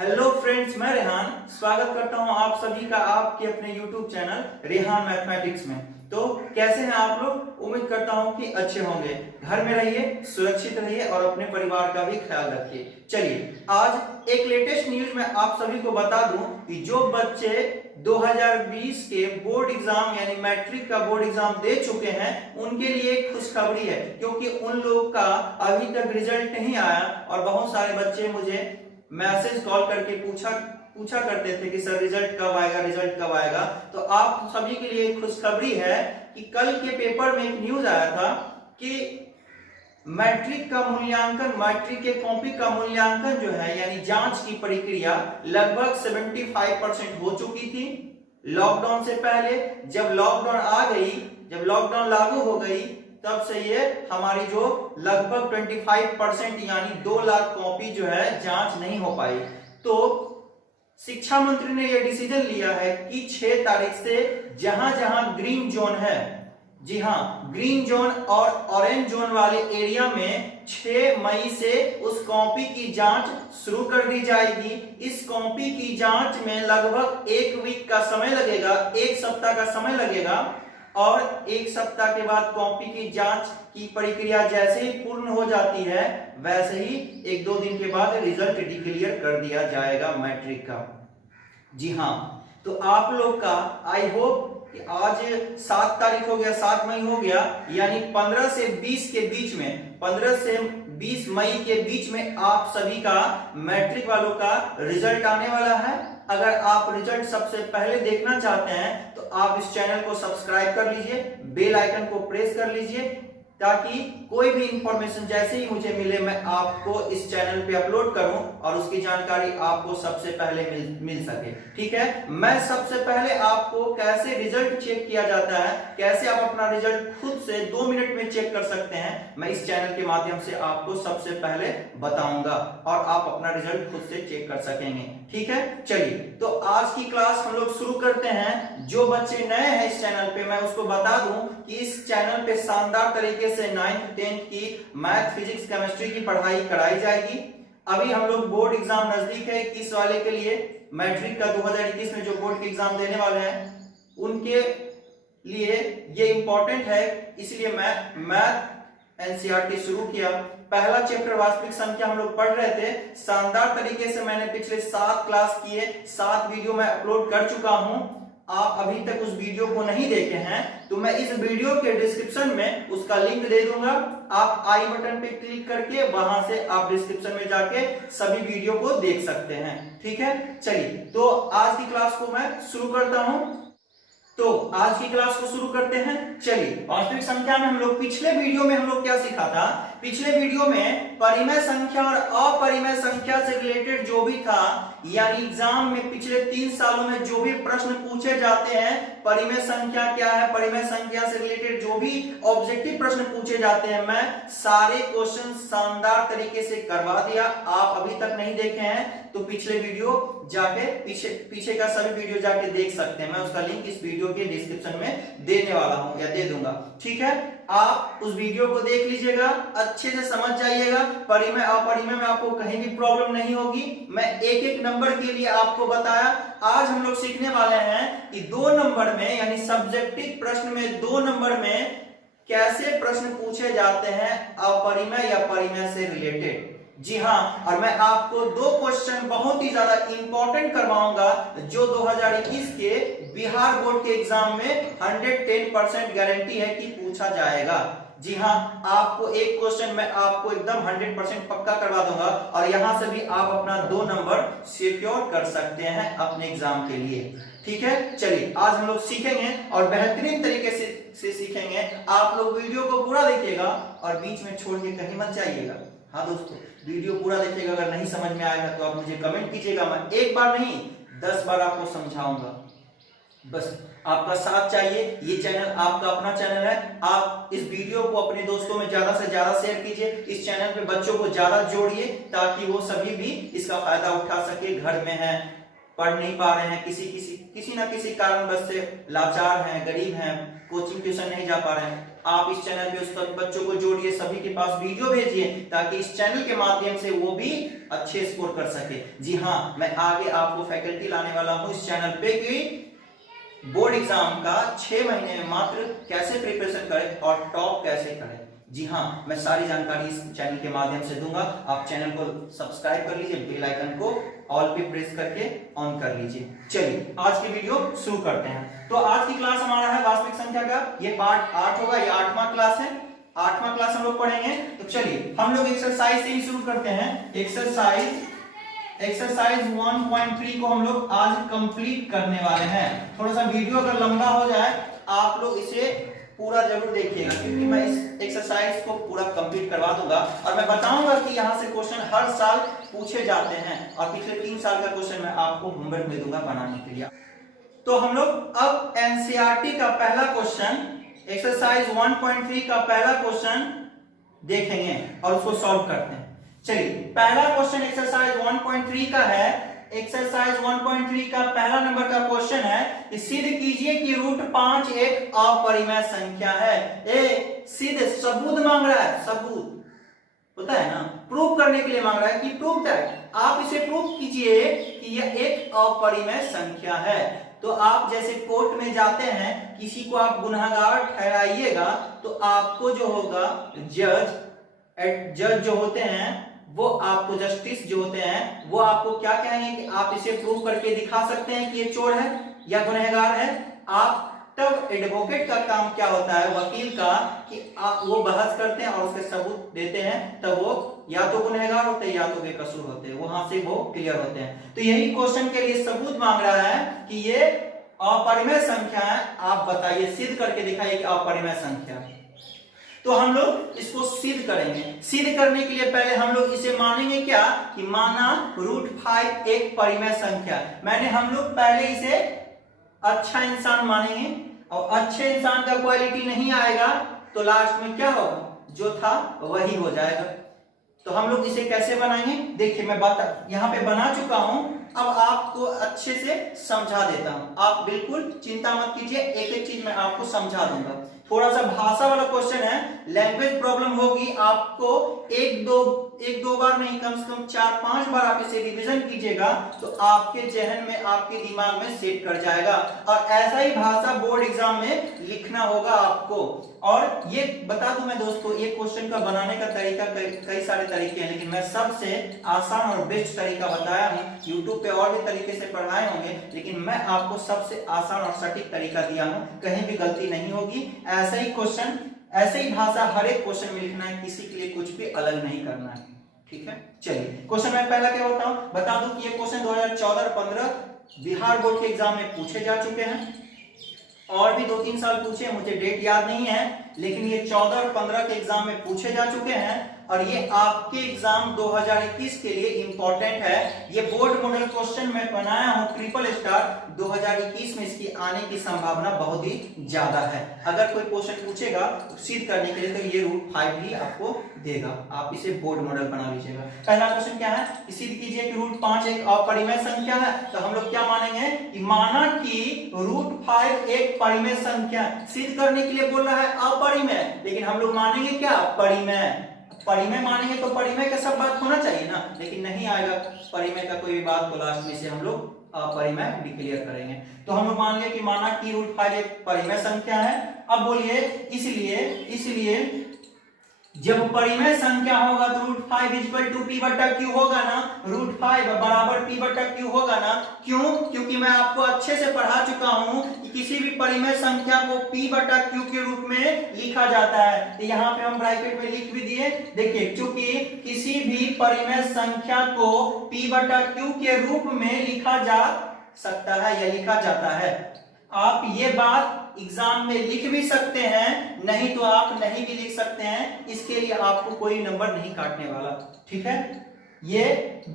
Hello friends, मैं रेहान स्वागत करता हूं आप सभी का आपके अपने यूट्यूब चैनल रेहान मैथमेटिक्स में। तो कैसे हैं आप लोग? उम्मीद करता हूं कि अच्छे होंगे। घर में रहिए, सुरक्षित रहिए और अपने परिवार का भी ख्याल रखिए। चलिए, आज एक लेटेस्ट न्यूज में आप सभी को बता दूं कि जो बच्चे 2020 के बोर्ड एग्जाम यानी मैट्रिक का बोर्ड एग्जाम दे चुके हैं उनके लिए एक खुशखबरी है, क्योंकि उन लोग का अभी तक रिजल्ट नहीं आया और बहुत सारे बच्चे मुझे मैसेज कॉल करके पूछा करते थे कि सर रिजल्ट कब आएगा, रिजल्ट कब आएगा। तो आप सभी के लिए खुशखबरी है कि कल के पेपर में एक न्यूज आया था कि मैट्रिक का मूल्यांकन, मैट्रिक के कॉपी का मूल्यांकन जो है यानी जांच की प्रक्रिया लगभग 75% हो चुकी थी लॉकडाउन से पहले। जब लॉकडाउन आ गई, जब लॉकडाउन लागू हो गई, तब से ये हमारी जो लगभग 25% यानी 2 लाख कॉपी जो है जांच नहीं हो पाई। तो शिक्षा मंत्री ने यह डिसीजन लिया है कि 6 तारीख से जहां जहां ग्रीन जोन है, जी हां, ग्रीन जोन और ऑरेंज जोन वाले एरिया में 6 मई से उस कॉपी की जांच शुरू कर दी जाएगी। इस कॉपी की जांच में लगभग 1 वीक का समय लगेगा, 1 सप्ताह का समय लगेगा और 1 सप्ताह के बाद कॉपी की जांच की प्रक्रिया जैसे ही पूर्ण हो जाती है वैसे ही 1-2 दिन के बाद रिजल्ट डिक्लेयर कर दिया जाएगा मैट्रिक का। जी हां, तो आप लोग का आई होप कि आज 7 तारीख हो गया, 7 मई हो गया, यानी 15 से 20 के बीच में, 15 से 20 मई के बीच में आप सभी का मैट्रिक वालों का रिजल्ट आने वाला है। अगर आप रिजल्ट सबसे पहले देखना चाहते हैं तो आप इस चैनल को सब्सक्राइब कर लीजिए, बेल आइकन को प्रेस कर लीजिए, ताकि कोई भी इंफॉर्मेशन जैसे ही मुझे मिले मैं आपको इस चैनल पे अपलोड करूं और उसकी जानकारी आपको सबसे पहले मिल सके। ठीक है, मैं सबसे पहले आपको कैसे रिजल्ट चेक किया जाता है, कैसे आप अपना रिजल्ट खुद से 2 मिनट में चेक कर सकते हैं, मैं इस चैनल के माध्यम से आपको सबसे पहले बताऊंगा और आप अपना रिजल्ट खुद से चेक कर सकेंगे। ठीक है, चलिए तो आज की क्लास हम लोग शुरू करते हैं। जो बच्चे नए हैं इस चैनल पे, मैं उसको बता दूं कि इस चैनल पे शानदार तरीके से 9th 10th की मैथ, फिजिक्स, केमिस्ट्री की पढ़ाई कराई जाएगी। अभी हम लोग बोर्ड एग्जाम नजदीक है 21 वाले के लिए, मैट्रिक का 2021 में जो बोर्ड के एग्जाम देने वाले हैं उनके लिए ये इंपॉर्टेंट है, इसलिए मैं मैथ एनसीईआरटी शुरू किया। पहला चैप्टर वास्तविक संख्या हम लोग पढ़ रहे थे, शानदार तरीके से मैंने पिछले 7 क्लास किए, 7 वीडियो मैं अपलोड कर चुका हूं। आप अभी तक उस वीडियो को नहीं देखे हैं तो मैं इस वीडियो के डिस्क्रिप्शन में उसका लिंक दे दूंगा। आप आई बटन पे क्लिक करके वहां से आप डिस्क्रिप्शन में जाके सभी वीडियो को देख सकते हैं। ठीक है, चलिए तो आज की क्लास को मैं शुरू करता हूं। तो आज की क्लास को शुरू करते हैं। चलिए, वास्तविक संख्या में हम लोग पिछले वीडियो में हम लोग क्या सीखा था? पिछले वीडियो में परिमेय संख्या और अपरिमेय संख्या से रिलेटेड जो भी था, यानी एग्जाम में पिछले 3 सालों में जो भी प्रश्न पूछे जाते हैं, परिमेय संख्या क्या है, परिमेय संख्या से रिलेटेड जो भी ऑब्जेक्टिव प्रश्न पूछे जाते हैं, मैं सारे क्वेश्चन शानदार तरीके से करवा दिया। आप अभी तक नहीं देखे हैं तो पिछले वीडियो जाके पीछे का सभी वीडियो जाके देख सकते हैं। मैं उसका लिंक इस वीडियो के डिस्क्रिप्शन में देने वाला हूं या दे दूंगा। ठीक है, आप उस वीडियो को देख लीजिएगा, अच्छे से समझ जाइएगा। परिमेय अपरिमेय में आपको कहीं भी प्रॉब्लम नहीं होगी। मैं एक एक नंबर के लिए आपको बताया। आज हम लोग सीखने वाले हैं कि 2 नंबर में यानी सब्जेक्टिव प्रश्न में 2 नंबर में कैसे प्रश्न पूछे जाते हैं अपरिमेय या परिमेय से रिलेटेड। जी हां, और मैं आपको 2 क्वेश्चन बहुत ही ज्यादा इंपॉर्टेंट करवाऊंगा जो 2021 के बिहार बोर्ड के एग्जाम में 110% गारंटी है कि पूछा जाएगा। जी हां, आपको एक क्वेश्चन मैं आपको एकदम 100% पक्का करवा दूंगा और यहां से भी आप अपना 2 नंबर सिक्योर कर सकते हैं अपने एग्जाम के लिए। ठीक है, चलिए आज हम लोग सीखेंगे और बेहतरीन तरीके से सीखेंगे। आप लोग वीडियो को पूरा देखिएगा और बीच में छोड़ के कहीं मत जाइएगा। हाँ दोस्तों, वीडियो पूरा देखिएगा। अगर नहीं समझ में आएगा तो आप मुझे कमेंट कीजिएगा, मैं एक बार नहीं 10 बार आपको समझाऊंगा। बस आपका साथ चाहिए। ये चैनल आपका अपना चैनल है। आप इस वीडियो को अपने दोस्तों में ज्यादा से ज्यादा शेयर कीजिए। इस चैनल पे बच्चों को ज्यादा जोड़िए ताकि वो सभी भी इसका फायदा उठा सके। घर में हैं, पढ़ नहीं पा रहे हैं, किसी ना किसी कारणवश से लाचार हैं, गरीब हैं, कोचिंग ट्यूशन नहीं जा पा रहे हैं, आप इस चैनल पे उस बच्चों को जोड़िए, सभी के पास वीडियो भेजिए ताकि इस चैनल के माध्यम से वो भी अच्छे स्कोर कर सके। जी हाँ, मैं आगे आपको फैकल्टी लाने वाला हूँ इस चैनल पे कि बोर्ड एग्जाम का 6 महीने में मात्र कैसे प्रिपरेशन करें और टॉप कैसे करें। जी हाँ, मैं सारी जानकारी इस चैनल के माध्यम से दूंगा। आप चैनल को सब्सक्राइब कर लीजिए, बेल आइकन को ऑल पे प्रेस करके ऑन कर लीजिए। चलिए आज की वीडियो शुरू करते हैं। तो आज की क्लास हमारा है वास्तविक संख्या का, ये पार्ट 8 होगा, ये 8वां क्लास है, 8वां क्लास हम लोग पढ़ेंगे। तो चलिए हम लोग एक्सरसाइज से ही शुरू करते हैं। एक्सरसाइज 1.3 को हम लोग आज कंप्लीट करने वाले हैं। थोड़ा सा वीडियो अगर लंबा हो जाए आप लोग इसे पूरा जरूर देखिएगा, क्योंकि मैं इस एक्सरसाइज को पूरा कंप्लीट करवा दूंगा और मैं बताऊंगा कि यहाँ से क्वेश्चन हर साल पूछे जाते हैं और पिछले 3 साल का क्वेश्चन मैं आपको होमवर्क में दूंगा बनाने के लिए। तो हम लोग अब एनसीईआरटी का पहला क्वेश्चन, एक्सरसाइज 1.3 का पहला क्वेश्चन देखेंगे और उसको सॉल्व करते हैं। चलिए पहला क्वेश्चन एक्सरसाइज 1.3 का है। एक्सरसाइज 1.3 का पहला नंबर का क्वेश्चन है कि सिद्ध कीजिए कि रूट 5 एक अपरिमेय संख्या है। सिद्ध सबूत मांग रहा है, सबूत होता है ना, प्रूव करने के लिए मांग रहा है कि प्रूव दैट, आप इसे प्रूव कीजिए कि यह एक अपरिमेय संख्या है। तो आप जैसे कोर्ट में जाते हैं, किसी को आप गुनहगार ठहराइएगा तो आपको जो होगा जज जो होते हैं वो आपको, जस्टिस जो होते हैं वो आपको क्या कहेंगे कि आप इसे प्रूव करके दिखा सकते हैं कि ये चोर है या गुनहगार है। आप तब एडवोकेट का काम क्या होता है, वकील का, कि आप वो बहस करते हैं और उसके सबूत देते हैं, तब वो या तो गुनहगार होते हैं या तो बेकसूर होते हैं, वहां से वो क्लियर होते हैं। तो यही क्वेश्चन के लिए सबूत मांग रहा है कि ये अपरिमेय संख्या है। आप बताइए, सिद्ध करके दिखाइए कि अपरिमेय संख्या है। तो हम लोग इसको सिद्ध करेंगे। सिद्ध करने के लिए पहले हम लोग इसे मानेंगे क्या, कि माना रूट 5 एक परिमेय संख्या। हम लोग पहले इसे अच्छा इंसान मानेंगे और अच्छे इंसान का क्वालिटी नहीं आएगा तो लास्ट में क्या होगा, जो था वही हो जाएगा। तो हम लोग इसे कैसे बनाएंगे, देखिए मैं यहाँ पे बना चुका हूं, अब आपको अच्छे से समझा देता हूं। आप बिल्कुल चिंता मत कीजिए, एक एक चीज मैं आपको समझा दूंगा। थोड़ा सा भाषा वाला क्वेश्चन है, लैंग्वेज प्रॉब्लम होगी आपको, एक दो बार नहीं, कम से कम 4-5 बार आप इसे रिवीजन कीजिएगा तो आपके जहन में, आपके दिमाग में सेट कर जाएगा। और ऐसा ही भाषा बोर्ड एग्जाम में लिखना होगा आपको। और ये बता दूं मैं दोस्तों, ये क्वेश्चन का बनाने का तरीका कई सारे तरीके हैं, लेकिन मैं सबसे आसान और बेस्ट तरीका बताया हूं। यूट्यूब पे और भी तरीके से पढ़ाए होंगे, लेकिन मैं आपको सबसे आसान और सटीक तरीका दिया हूं, कहीं भी गलती नहीं होगी। ऐसा ही क्वेश्चन, ऐसे ही भाषा हर एक क्वेश्चन में लिखना है, किसी के लिए कुछ भी अलग नहीं करना है, ठीक है। चलिए क्वेश्चन मैं पहला क्या बता दूं कि ये क्वेश्चन 2014 और 15 बिहार बोर्ड के एग्जाम में पूछे जा चुके हैं, और भी 2-3 साल पूछे, मुझे डेट याद नहीं है, लेकिन ये 14 और 15 के एग्जाम में पूछे जा चुके हैं और ये आपके एग्जाम 2021 के लिए इंपॉर्टेंट है। ये बोर्ड मॉडल क्वेश्चन मैं बनाया हूं ट्रिपल स्टार, 2021 में इसकी आने की संभावना बहुत ही ज्यादा है। अगर कोई क्वेश्चन पूछेगा सिद्ध करने के लिए तो ये रूट 5 भी आपको देगा, आप इसे बोर्ड मॉडल बना लीजिएगा। पहला क्वेश्चन क्या है, सिद्ध कीजिए कि रूट 5 एक अपरिमेय संख्या है। तो हम लोग क्या मानेंगे कि माना कि रूट 5 एक परिमेय संख्या, सिद्ध करने के लिए बोल रहा है अपरिमेय, लेकिन हम लोग मानेंगे क्या, परिमेय। परिमेय मानेंगे तो परिमेय का सब बात होना चाहिए ना, लेकिन नहीं आएगा परिमेय का कोई भी बात, तो लास्ट में से हम लोग अपरिमेय डिक्लेयर करेंगे। तो हम लोग मान लिया कि माना कि रूट 5 एक परिमेय संख्या है। अब बोलिए इसलिए जब परिमेय संख्या होगा तो रूट 5 इक्वल टू पी बटा क्यू होगा ना, रूट 5 बराबर पी बटा क्यू होगा ना। क्यों, क्योंकि मैं आपको अच्छे से पढ़ा चुका हूं कि किसी भी परिमेय संख्या को पी बटा क्यू के रूप में लिखा जाता है। तो यहाँ पे हम ब्रैकेट में लिख भी दिए, देखिए क्योंकि किसी भी परिमेय संख्या को पी बटा क्यू के रूप में लिखा जा सकता है या लिखा जाता है। आप ये बात एग्जाम में लिख भी सकते हैं, नहीं तो आप नहीं भी लिख सकते हैं, इसके लिए आपको कोई नंबर नहीं काटने वाला, ठीक है। ये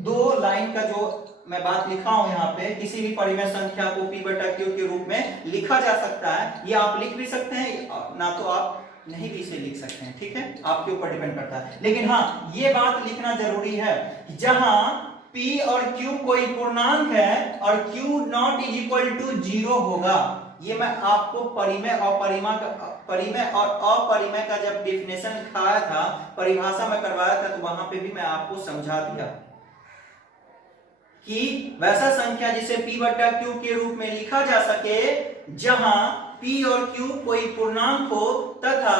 2 लाइन का जो मैं बात लिखा हूं यहाँ पे, किसी भी परिमेय संख्या को पी बटा क्यू के रूप में लिखा जा सकता है, ये आप लिख भी सकते हैं, ना तो आप नहीं भी इसे लिख सकते हैं, ठीक है, आपके ऊपर डिपेंड करता है। लेकिन हाँ, ये बात लिखना जरूरी है, जहां P और Q कोई पूर्णांक है और Q nought is equal to 0 होगा, ये मैं आपको परिमेय और परिमेय और अपरिमेय का जब डेफिनेशन लिखाया था, परिभाषा में करवाया था, तो वहां पे भी मैं आपको समझा दिया कि वैसा संख्या जिसे p बटा q के रूप में लिखा जा सके जहां p और q कोई पूर्णांक हो तथा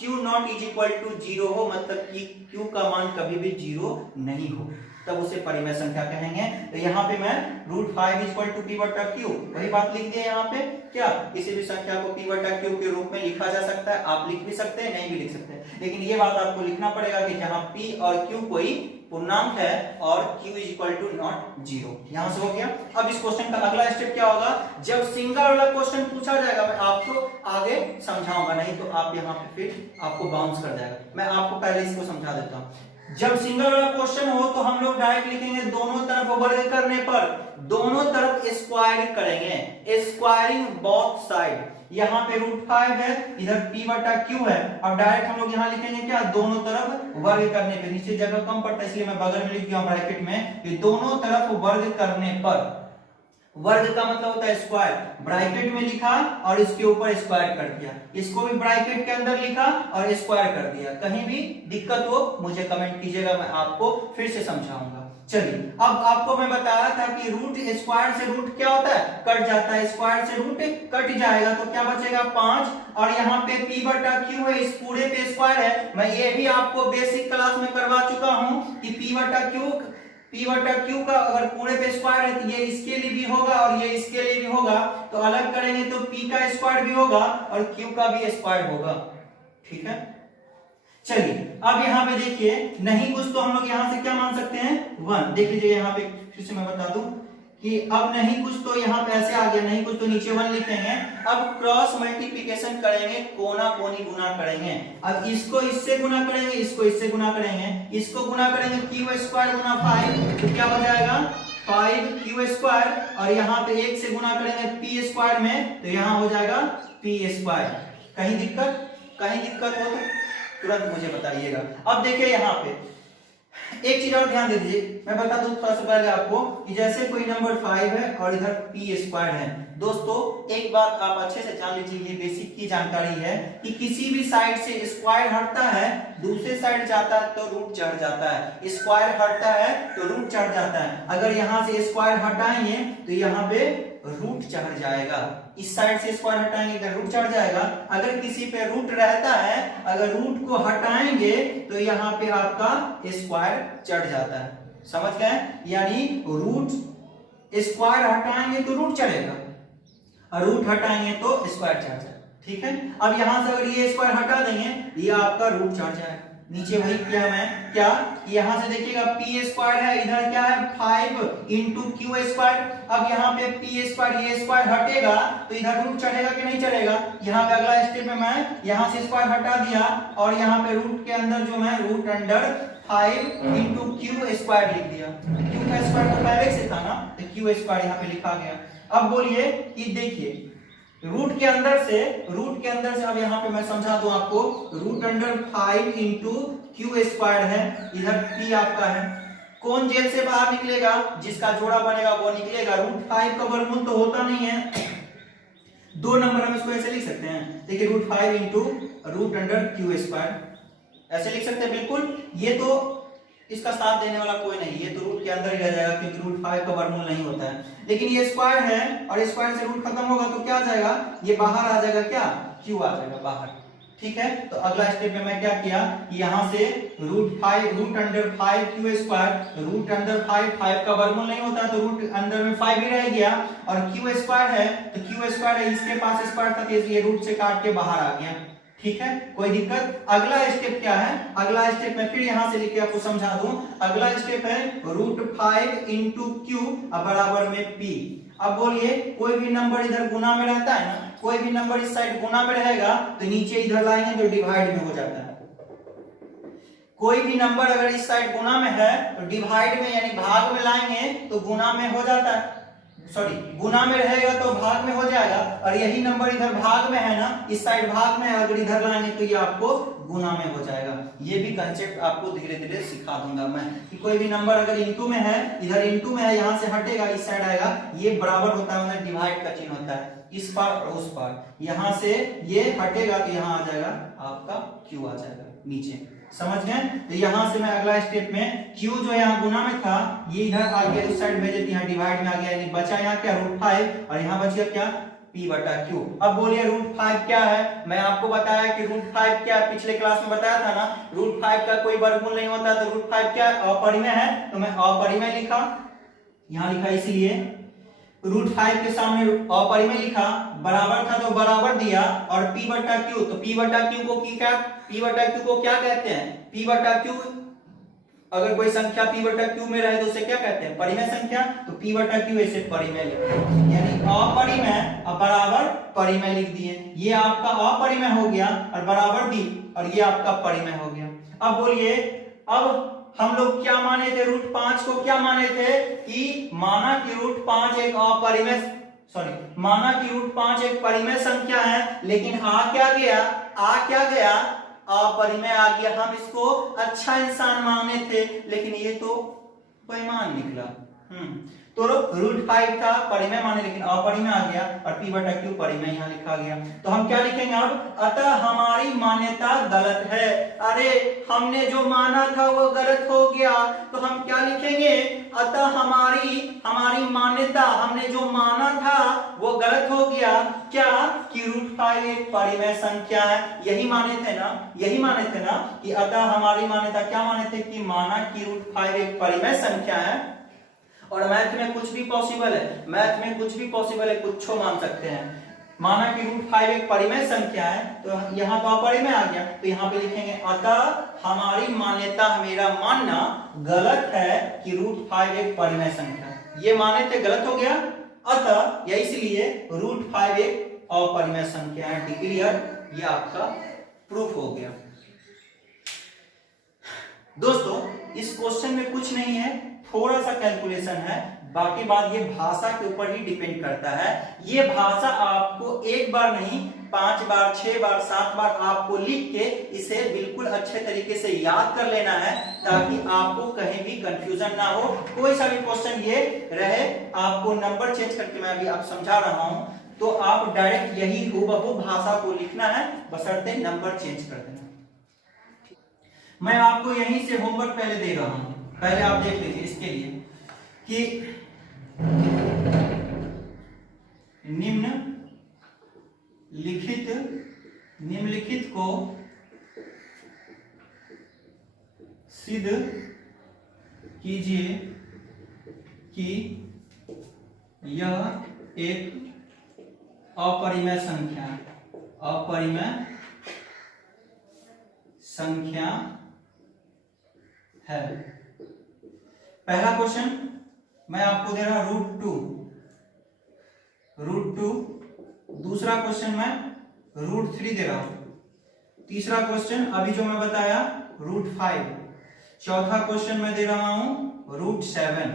q nought is equal to 0 हो, मतलब कि q का मान कभी भी 0 नहीं हो, तब उसे परिमेय संख्या कहेंगे। तो यहाँ पे मैं √5 इक्वल टू p बटा q वही बात लिख दिया। यहाँ पे क्या किसी भी संख्या को p बटा q के रूप में लिखा जा सकता है, आप लिख भी सकते हैं, नहीं भी लिख सकते हैं, लेकिन ये बात आपको लिखना पड़ेगा कि जहां p और q कोई पूर्णांक है और q is equal to nought 0। यहां से हो गया। अब इस क्वेश्चन का अगला स्टेप क्या होगा, जब सिंगल वाला क्वेश्चन पूछा जाएगा मैं आपको आगे समझाऊंगा, नहीं तो आप यहाँ पे फिर आपको बाउंस कर जाएगा। मैं आपको पहले इसको समझा देता हूँ। जब सिंगल वाला क्वेश्चन हो तो हम लोग डायरेक्ट लिखेंगे दोनों तरफ वर्ग करने पर दोनों तरफ स्क्वायर करेंगे, स्क्वायरिंग बोथ साइड। यहाँ पे √5 है, इधर p बटा q है। अब डायरेक्ट हम लोग यहाँ लिखेंगे क्या, दोनों तरफ वर्ग करने पे। नीचे जगह कम पड़ता है इसलिए मैं बगल में लिख दिया ब्रैकेट में कि दोनों तरफ वर्ग करने पर। वर्ग का मतलब होता है स्क्वायर, ब्रैकेट में लिखा और इसके ऊपर स्क्वायर कर दिया, इसको भी ब्रैकेट के अंदर लिखा और स्क्वायर कर दिया। कहीं भी दिक्कत हो मुझे कमेंट कीजिएगा, मैं आपको फिर से समझाऊंगा। चलिए, अब आपको मैं बताया था कि रूट स्क्वायर से रूट क्या होता है, कट जाता है। स्क्वायर से रूट कट जाएगा तो क्या बचेगा 5, और यहाँ पे p बटा q है, इस पूरे पे स्क्वायर है। मैं ये भी आपको बेसिक क्लास में करवा चुका हूँ कि p बटा q का अगर पूरे पे स्क्वायर है तो ये इसके लिए भी होगा और ये इसके लिए भी होगा, तो अलग करेंगे तो p का स्क्वायर भी होगा और q का भी स्क्वायर होगा। ठीक है, चलिए अब यहाँ पे देखिए, नहीं कुछ तो हम लोग यहाँ से क्या मान सकते हैं 1। देख लीजिए यहाँ पे फिर से मैं बता दूं कि अब नहीं कुछ तो यहाँ पे ऐसे आ गया, नहीं कुछ तो नीचे 1 लिखेंगे। अब क्रॉस मल्टीप्लिकेशन करेंगे, कोना कोनी गुना करेंगे। अब इसको इससे गुना करेंगे, इसको इससे गुना करेंगे, इसको गुना करेंगे q स्क्वायर गुना 5, तो क्या हो जाएगा 5q स्क्वायर, और यहाँ पे 1 से गुना करेंगे p स्क्वायर में, तो यहाँ हो जाएगा p स्क्वायर। कहीं दिक्कत हो तो तुरंत मुझे बताइएगा। अब देखिए यहाँ पे एक चीज और ध्यान दे दीजिए, मैं बता दूं थोड़ा सा पहले आपको कि जैसे कोई नंबर 5 है और इधर p स्क्वायर है। दोस्तों एक बात आप अच्छे से जान लीजिए, ये बेसिक की जानकारी है कि किसी भी साइड से स्क्वायर हटता है दूसरे साइड जाता है तो रूट चढ़ जाता है, स्क्वायर हटता है तो रूट चढ़ जाता है। अगर यहाँ से स्क्वायर हटाएंगे तो यहाँ पे रूट चढ़ जाएगा, इस साइड से स्क्वायर हटाएंगे इधर रूट चढ़ जाएगा। अगर किसी पे रूट रहता है, अगर रूट को हटाएंगे तो यहाँ पे आपका स्क्वायर चढ़ जाता है। समझ गए, यानी रूट स्क्वायर हटाएंगे तो रूट चढ़ेगा और रूट हटाएंगे तो स्क्वायर चढ़ जाएगा। ठीक है, अब यहां से अगर ये स्क्वायर हटा देंगे ये आपका रूट चढ़ जाएगा। नीचे वही किया मैं, क्या यहां से देखिएगा p स्क्वायर है, इधर क्या है 5 इंटू क्यू स्क्वायर। अब यहाँ पे p स्क्वायर, ये स्क्वायर हटेगा तो इधर रूट चढ़ेगा कि नहीं चढ़ेगा। यहाँ पे अगला स्टेप में मैं यहाँ से स्क्वायर हटा दिया और यहाँ पे रूट के अंदर जो मैं root under 5 into q square लिख दिया। क्यू का स्क्वायर तो पहले से था ना, तो क्यू स्क्वायर यहाँ पे लिखा गया। अब बोलिए कि देखिए रूट के अंदर से अब यहाँ पे मैं समझा दूं आपको, root under 5 into q square है, इधर p आपका है। कौन जेल से बाहर निकलेगा, जिसका जोड़ा बनेगा वो निकलेगा। √5 का वर्गमूल तो होता नहीं है, 2 नंबर हम इसको ऐसे लिख सकते हैं। देखिए √5 into root under q square ऐसे लिख सकते हैं बिल्कुल। ये तो इसका साथ देने वाला कोई नहीं, ये तो रूट के अंदर ही रह जाएगा क्योंकि √5 का वर्गमूल नहीं होता है। लेकिन ये स्क्वायर है और स्क्वायर से रूट खत्म होगा तो क्या आ जाएगा, ये बाहर आ जाएगा, क्या क्यू आ जाएगा बाहर। ठीक है, तो अगला स्टेप में मैं क्या किया, यहाँ से root under 5 q square, root under 5 का वर्गमूल नहीं होता तो रूट अंदर में 5 ही रह गया, और क्यू स्क्वायर है तो क्यू स्क्वायर है, इसके पास स्क्वायर था तो ये रूट से काट के बाहर आ गया। ठीक है, कोई दिक्कत। अगला स्टेप क्या है, अगला स्टेप में फिर यहां से लिखे आपको समझा दूं। अगला स्टेप है √5 इंटू क्यू बराबर में p। अब बोलिए कोई भी नंबर इधर गुना में रहता है ना, कोई भी नंबर इस साइड गुना में रहेगा तो नीचे इधर लाएंगे तो डिवाइड में हो जाता है। कोई भी नंबर अगर इस साइड गुना में है तो डिवाइड में यानी भाग में लाएंगे तो गुना में हो जाता है। सॉरी गुना में रहेगा तो भाग में हो जाएगा, और यही नंबर इधर भाग में है ना, इस साइड भाग में है, अगर इधर लाएंगे तो ये आपको गुना में हो जाएगा। ये भी कंसेप्ट आपको धीरे धीरे सिखा दूंगा मैं कि कोई भी नंबर अगर इंटू में है, इधर इंटू में है, यहाँ से हटेगा इस साइड आएगा, ये बराबर होता है, मतलब डिवाइड का चिन्ह होता है, इस पार और उस पार, यहाँ से ये हटेगा तो यहाँ आ जाएगा आपका क्यू आ जाएगा नीचे, समझ गए। तो यहाँ से मैं अगला स्टेप में क्यू जो यहाँ गुना में था ये इधर आ गया, उस साइड भेजे तो यहाँ डिवाइड में आ गया, यानी बचा यहाँ क्या √5 और यहाँ बच गया क्या p/q। अब बोलिए √5 क्या है, मैं आपको बताया कि √5 क्या है, पिछले क्लास में बताया था ना, √5 का कोई वर्गमूल नहीं होता, तो √5 क्या अपरिमेय है, तो मैं अपरिमेय लिखा, यहाँ लिखा इसलिए √5 के सामने अपरिमेय लिखा, बराबर था तो बराबर दिया, और p/q, तो p/q को p/q को क्या कहते हैं, p/q अगर कोई संख्या p/q में रहे तो उसे क्या कहते हैं, परिमेय संख्या, तो p/q ऐसे परिमेय लिखते हैं, यानी अपरिमेय और बराबर परिमेय लिख दिए, ये आपका अपरिमेय हो गया और बराबर दी, और ये आपका परिमेय हो गया। अब बोलिए, अब हम लोग क्या माने थे, √5 को क्या माने थे कि माना कि √5 एक अपरिमेय, सॉरी माना कि √5 एक परिमेय संख्या है, लेकिन आ क्या गया अपरिमेय आ गया। हम इसको अच्छा इंसान माने थे, लेकिन ये तो बेईमान निकला। तो √5 था परिमेय माने, लेकिन अपरिमेय आ गया, और p/q परिमेय यहाँ लिखा गया। तो हम क्या लिखेंगे अब, अतः हमारी मान्यता गलत है। अरे हमने जो माना था वो गलत हो गया, तो हम क्या लिखेंगे, अतः हमारी मान्यता, हमने जो माना था वो गलत हो गया। क्या कि √5 एक परिमेय संख्या है, यही माने थे ना कि अतः हमारी मान्यता, क्या माने थे कि माना कि √5 एक परिमेय संख्या है, और मैथ में कुछ भी पॉसिबल है, कुछ मान सकते हैं। माना कि √5 एक परिमेय संख्या है, तो यहाँ तो अपरिमेय आ गया, तो यहाँ पे लिखेंगे अतः हमारी मान्यता, मेरा मानना गलत है कि √5 एक परिमेय संख्या है। ये माने थे गलत हो गया, अतः या इसलिए √5 एक अपरिमेय संख्या है। डिक्लेयर, ये आपका प्रूफ हो गया। दोस्तों इस क्वेश्चन में कुछ नहीं है, थोड़ा सा कैलकुलेशन है, बाकी बात ये भाषा के ऊपर ही डिपेंड करता है। ये भाषा आपको एक बार नहीं 5 बार 6 बार 7 बार आपको लिख के इसे बिल्कुल अच्छे तरीके से याद कर लेना है, ताकि आपको कहीं भी कंफ्यूजन ना हो। कोई सा भी क्वेश्चन ये रहे, आपको नंबर चेंज करके मैं अभी आप समझा रहा हूं, तो आप डायरेक्ट यही हूबहू भाषा को लिखना है, बशर्ते नंबर चेंज कर देना। मैं आपको यहीं से होमवर्क पहले दे रहा हूं, पहले आप देख लीजिए इसके लिए कि निम्नलिखित को सिद्ध कीजिए कि यह एक अपरिमेय संख्या है। पहला क्वेश्चन मैं आपको दे रहा √2, दूसरा क्वेश्चन मैं √3 दे रहा हूं, तीसरा क्वेश्चन अभी जो मैं बताया √5, चौथा क्वेश्चन मैं दे रहा हूं √7,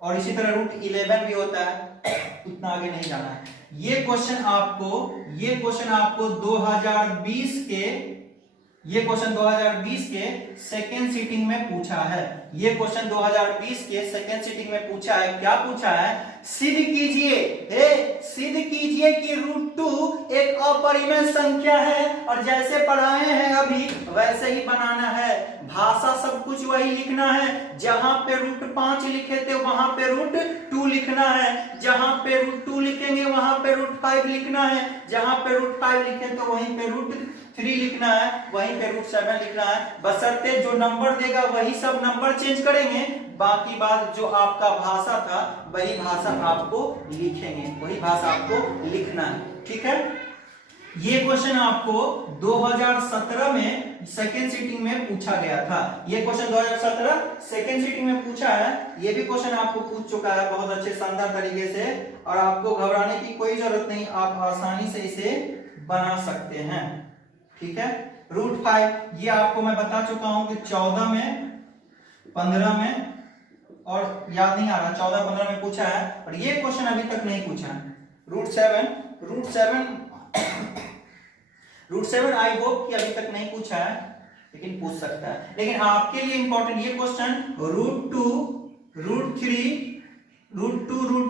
और इसी तरह √11 भी होता है, उतना आगे नहीं जाना है। ये क्वेश्चन आपको 2020 के सेकेंड सीटिंग में पूछा है। ये क्वेश्चन 2020 के सेकेंड सीटिंग में पूछा है। क्या पूछा है, सिद्ध कीजिए कि √2 एक अपरिमेय संख्या है, और जैसे पढ़ाए हैं अभी वैसे ही बनाना है। भाषा सब कुछ वही लिखना है, जहां पे √5 लिखे थे वहां पे √2 लिखना है, जहां पे √2 लिखेंगे वहां पे √5 लिखना है, जहां पे √5 लिखे तो वहीं पे √3 लिखना है, वहीं पे √7 लिखना है। बशर्ते जो नंबर देगा वही सब नंबर चेंज करेंगे, बाकी बात जो आपका भाषा था वही भाषा आपको लिखेंगे, वही भाषा आपको लिखना है। ठीक है, ये क्वेश्चन आपको 2017 में सेकेंड सीटिंग में पूछा गया था। ये क्वेश्चन 2017 सेकेंड सीटिंग में पूछा है। ये भी क्वेश्चन आपको पूछ चुका है बहुत अच्छे शानदार तरीके से, और आपको घबराने की कोई जरूरत नहीं, आप आसानी से इसे बना सकते हैं। ठीक है, √5 ये आपको मैं बता चुका हूं कि 14 में 15 में और याद नहीं आ रहा, 14-15 में पूछा है और ये क्वेश्चन अभी तक नहीं पूछा है। रूट सेवन आई होप कि अभी तक नहीं पूछा है, लेकिन पूछ सकता है। लेकिन आपके लिए इंपॉर्टेंट ये question root two, root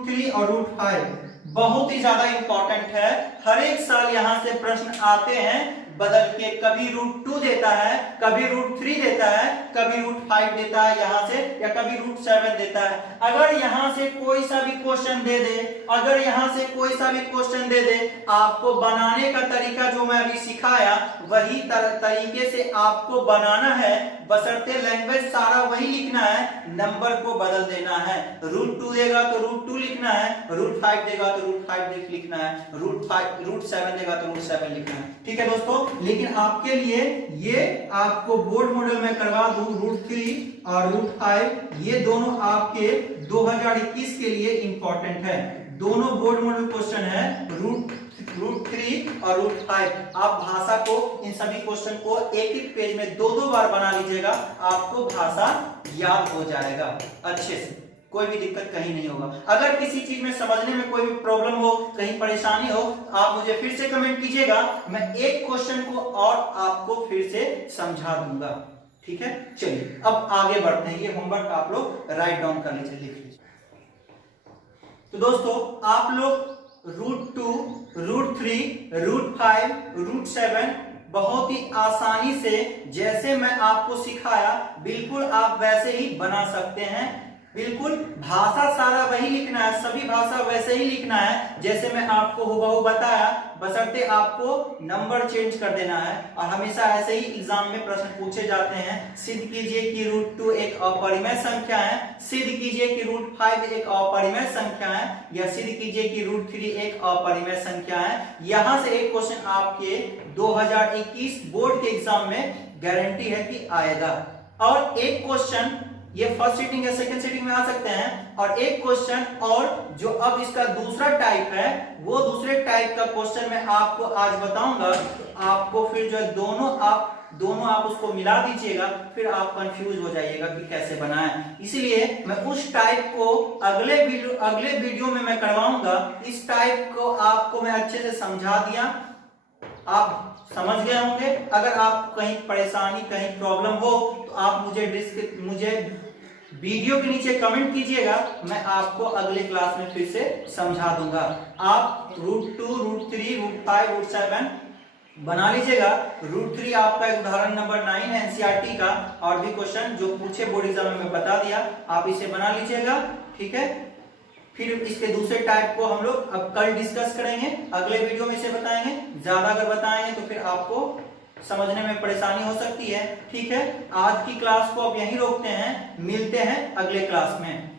three और रूट 5 बहुत ही ज्यादा इंपॉर्टेंट है। हर एक साल यहां से प्रश्न आते हैं बदल के, कभी रूट 2 देता है, कभी रूट 3 देता है, कभी रूट 5 देता है यहां से, या कभी रूट 7 देता है। अगर यहां से कोई सा भी क्वेश्चन दे दे, अगर यहां से कोई सा भी क्वेश्चन दे दे, आपको बनाने का तरीका जो मैं अभी सिखाया वही तरीके से आपको बनाना है, बशर्ते लैंग्वेज सारा वही लिखना है, नंबर को बदल देना है। रूट 2 देगा तो रूट 2 लिखना है, रूट 5 देगा तो रूट 5 लिखना है, रूट 7 देगा तो रूट 7 लिखना है। ठीक है दोस्तों, लेकिन आपके लिए ये आपको बोर्ड मॉडल में करवा दूं, रूट 3 और रूट 5 ये दोनों आपके 2021 के लिए इंपॉर्टेंट है। दोनों बोर्ड मॉडल क्वेश्चन है, रूट 3 और रूट 5। आप भाषा को, इन सभी क्वेश्चन को एक एक पेज में 2-2 बार बना लीजिएगा, आपको भाषा याद हो जाएगा अच्छे से, कोई भी दिक्कत कहीं नहीं होगा। अगर किसी चीज में समझने में कोई भी प्रॉब्लम हो, कहीं परेशानी हो, आप मुझे फिर से कमेंट कीजिएगा, मैं एक क्वेश्चन को और आपको फिर से समझा दूंगा। ठीक है, चलिए अब आगे बढ़ते हैं। ये होमवर्क आप लोग राइट डाउन कर लीजिए, लिख लीजिए। तो दोस्तों आप लोग रूट 2, रूट 3, रूट 5, रूट 7 बहुत ही आसानी से, जैसे मैं आपको सिखाया बिल्कुल आप वैसे ही बना सकते हैं। बिल्कुल भाषा सारा वही लिखना है, सभी भाषा वैसे ही लिखना है जैसे मैं आपको हुबहू बताया, बशर्ते आपको नंबर चेंज कर देना है। और हमेशा ऐसे ही एग्जाम में प्रश्न पूछे जाते हैं, सिद्ध कीजिए कि रूट 2 एक अपरिमेय संख्या है, सिद्ध कीजिए कि रूट 5 एक अपरिमेय संख्या है, या सिद्ध कीजिए कि रूट 3 एक अपरिमेय संख्या है। यहां से एक क्वेश्चन आपके 2021 बोर्ड के एग्जाम में गारंटी है कि आएगा। और एक क्वेश्चन ये फर्स्ट सीटिंग या सेकंड सीटिंग में आ सकते हैं, और एक क्वेश्चन और जो अब इसका दूसरा टाइप है, वो दूसरे टाइप का क्वेश्चन मैं आपको आज बताऊंगा। आपको फिर जो दोनों आप उसको मिला दीजिएगा, फिर आप कंफ्यूज हो जाइएगा कि कैसे बनाएं। इसलिए मैं उस टाइप को अगले वीडियो में मैं करवाऊंगा। इस टाइप को आपको मैं अच्छे से समझा दिया, आप समझ गए होंगे। अगर आपको कहीं परेशानी, कहीं प्रॉब्लम हो तो आप मुझे वीडियो के नीचे कमेंट कीजिएगा, मैं आपको अगले क्लास में फिर से समझा दूंगा। आप रूट 2, रूट 3, रूट 5, रूट 7 बना लीजिएगा। रूट 3 आपका एक उदाहरण नंबर 9 है एनसीईआरटी का, और भी क्वेश्चन जो पूछे बोर्ड एग्जाम में बता दिया, आप इसे बना लीजिएगा। ठीक है, फिर इसके दूसरे टाइप को हम लोग अब कल डिस्कस करेंगे, अगले वीडियो में इसे बताएंगे। ज्यादा अगर बताएंगे तो फिर आपको समझने में परेशानी हो सकती है। ठीक है, आज की क्लास को अब यहीं रोकते हैं, मिलते हैं अगले क्लास में।